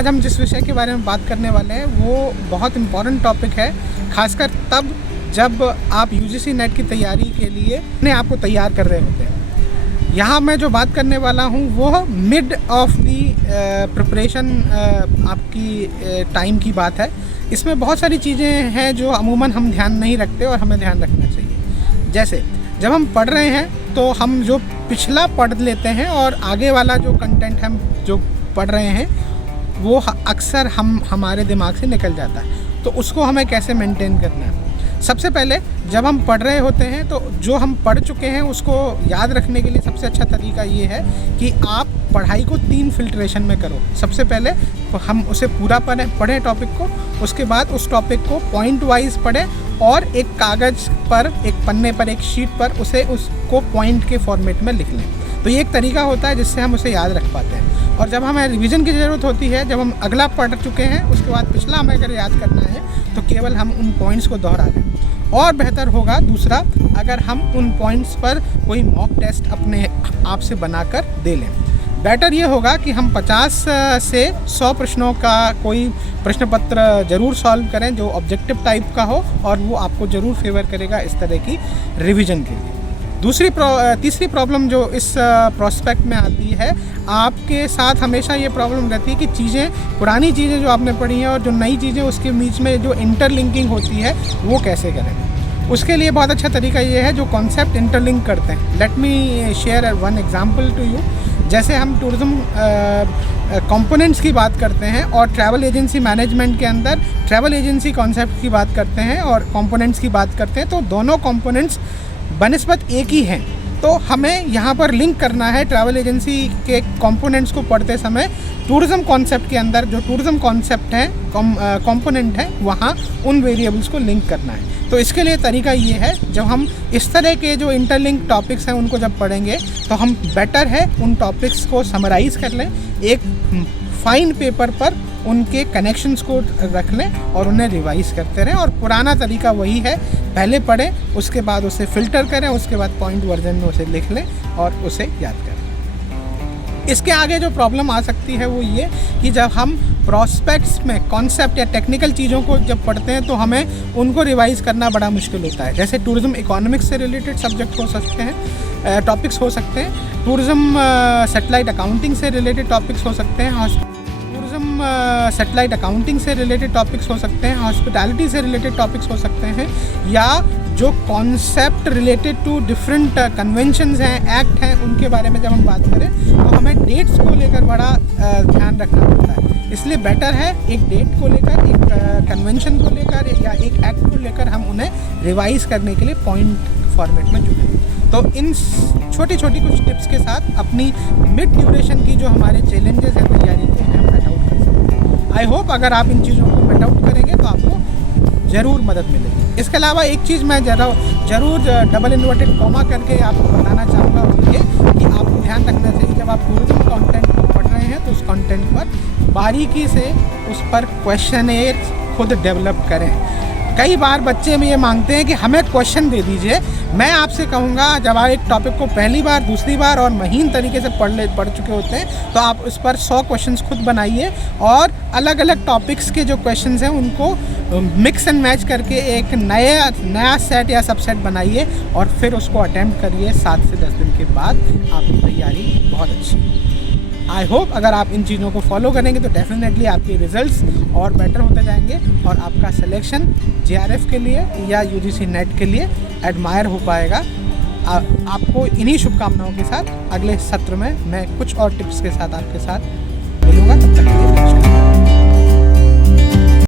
आज हम जिस विषय के बारे में बात करने वाले हैं वो बहुत इम्पॉर्टेंट टॉपिक है, खासकर तब जब आप यूजीसी नेट की तैयारी के लिए अपने आप को तैयार कर रहे होते हैं। यहाँ मैं जो बात करने वाला हूँ वो मिड ऑफ दी प्रिपरेशन आपकी टाइम की बात है। इसमें बहुत सारी चीज़ें हैं जो अमूमन हम ध्यान नहीं रखते और हमें ध्यान रखना चाहिए। जैसे जब हम पढ़ रहे हैं तो हम जो पिछला पढ़ लेते हैं और आगे वाला जो कंटेंट हम जो पढ़ रहे हैं वो अक्सर हमारे दिमाग से निकल जाता है। तो उसको हमें कैसे मेंटेन करना है? सबसे पहले जब हम पढ़ रहे होते हैं तो जो हम पढ़ चुके हैं उसको याद रखने के लिए सबसे अच्छा तरीका ये है कि आप पढ़ाई को 3 फिल्ट्रेशन में करो। सबसे पहले हम उसे पूरा पढ़ें टॉपिक को, उसके बाद उस टॉपिक को पॉइंट वाइज पढ़ें और एक कागज़ पर, एक पन्ने पर, एक शीट पर उसको पॉइंट के फॉर्मेट में लिख लें। तो ये एक तरीका होता है जिससे हम उसे याद रख पाते हैं। और जब हमें रिवीजन की ज़रूरत होती है, जब हम अगला पढ़ चुके हैं उसके बाद पिछला हमें अगर याद करना है तो केवल हम उन पॉइंट्स को दोहरा लें। और बेहतर होगा दूसरा, अगर हम उन पॉइंट्स पर कोई मॉक टेस्ट अपने आप से बनाकर दे लें। बेटर ये होगा कि हम 50 से 100 प्रश्नों का कोई प्रश्न पत्र ज़रूर सॉल्व करें जो ऑब्जेक्टिव टाइप का हो, और वो आपको ज़रूर फेवर करेगा इस तरह की रिवीजन के लिए। तीसरी प्रॉब्लम जो इस प्रोस्पेक्ट में आती है, आपके साथ हमेशा ये प्रॉब्लम रहती है कि पुरानी चीज़ें जो आपने पढ़ी हैं और जो नई चीज़ें उसके बीच में जो इंटरलिंकिंग होती है वो कैसे करें। उसके लिए बहुत अच्छा तरीका ये है जो कॉन्सेप्ट इंटरलिंक करते हैं। Let me share one example to you. जैसे हम टूरिज़्म कंपोनेंट्स की बात करते हैं और ट्रैवल एजेंसी मैनेजमेंट के अंदर ट्रैवल एजेंसी कॉन्सेप्ट की बात करते हैं और कंपोनेंट्स की बात करते हैं, तो दोनों कंपोनेंट्स बनिस्बत एक ही हैं। तो हमें यहाँ पर लिंक करना है ट्रैवल एजेंसी के कंपोनेंट्स को पढ़ते समय टूरिज़्म कॉन्सेप्ट के अंदर जो टूरिज़्म कॉन्सेप्ट है, कंपोनेंट है, वहाँ उन वेरिएबल्स को लिंक करना है। तो इसके लिए तरीका ये है, जब हम इस तरह के जो इंटरलिंक टॉपिक्स हैं उनको जब पढ़ेंगे तो हम बेटर है उन टॉपिक्स को समराइज़ कर लें, एक फाइन पेपर पर उनके कनेक्शंस को रख लें और उन्हें रिवाइज़ करते रहें। और पुराना तरीका वही है, पहले पढ़ें, उसके बाद उसे फ़िल्टर करें, उसके बाद पॉइंट वर्जन में उसे लिख लें और उसे याद करें। इसके आगे जो प्रॉब्लम आ सकती है वो ये कि जब हम प्रॉस्पेक्ट्स में कॉन्सेप्ट या टेक्निकल चीज़ों को जब पढ़ते हैं तो हमें उनको रिवाइज़ करना बड़ा मुश्किल होता है। जैसे टूरिज़्म इकोनॉमिक्स से रिलेटेड सब्जेक्ट हो सकते हैं, टॉपिक्स हो सकते हैं, टूरिज़्म सैटेलाइट अकाउंटिंग से रिलेटेड टॉपिक्स हो सकते हैं, सैटेलाइट अकाउंटिंग से रिलेटेड टॉपिक्स हो सकते हैं, हॉस्पिटैलिटी से रिलेटेड टॉपिक्स हो सकते हैं, या जो concept related to different conventions हैं, एक्ट हैं, उनके बारे में जब हम बात करें तो हमें डेट्स को लेकर बड़ा ध्यान रखना पड़ता है। इसलिए बेटर है एक डेट को लेकर, एक कन्वेंशन को लेकर या एक एक्ट को लेकर हम उन्हें रिवाइज़ करने के लिए पॉइंट फॉर्मेट में जुड़ें। तो इन छोटी छोटी कुछ टिप्स के साथ अपनी मिड ड्यूरेशन की जो हमारे चैलेंजेस हैं तैयारी के हैं मेट आउट कर सकते हैं। आई होप अगर आप इन चीज़ों को मेट आउट करेंगे तो आपको ज़रूर मदद मिलेगी। इसके अलावा एक चीज़ मैं ज़रूर डबल इन्वर्टेड कॉमा करके आपको बताना चाहूँगा, वो ये कि आपको ध्यान रखना चाहिए जब आप टूरिज़्म कंटेंट को पढ़ रहे हैं तो उस कंटेंट पर बारीकी से उस पर क्वेश्चनेयर खुद डेवलप करें। कई बार बच्चे में ये मांगते हैं कि हमें क्वेश्चन दे दीजिए। मैं आपसे कहूँगा जब आप एक टॉपिक को पहली बार, दूसरी बार और महीन तरीके से पढ़ चुके होते हैं तो आप उस पर 100 क्वेश्चंस खुद बनाइए और अलग अलग टॉपिक्स के जो क्वेश्चंस हैं उनको मिक्स एंड मैच करके एक नया सेट या सबसेट बनाइए और फिर उसको अटेम्प्ट करिए। 7 से 10 दिन के बाद आपकी तैयारी बहुत अच्छी। आई होप अगर आप इन चीज़ों को फॉलो करेंगे तो डेफिनेटली आपके रिजल्ट्स और बेटर होते जाएंगे और आपका सिलेक्शन JRF के लिए या UGC नेट के लिए एडमायर हो पाएगा। आपको इन्हीं शुभकामनाओं के साथ अगले सत्र में मैं कुछ और टिप्स के साथ आपके साथ मिलूँगा। तब तक के लिए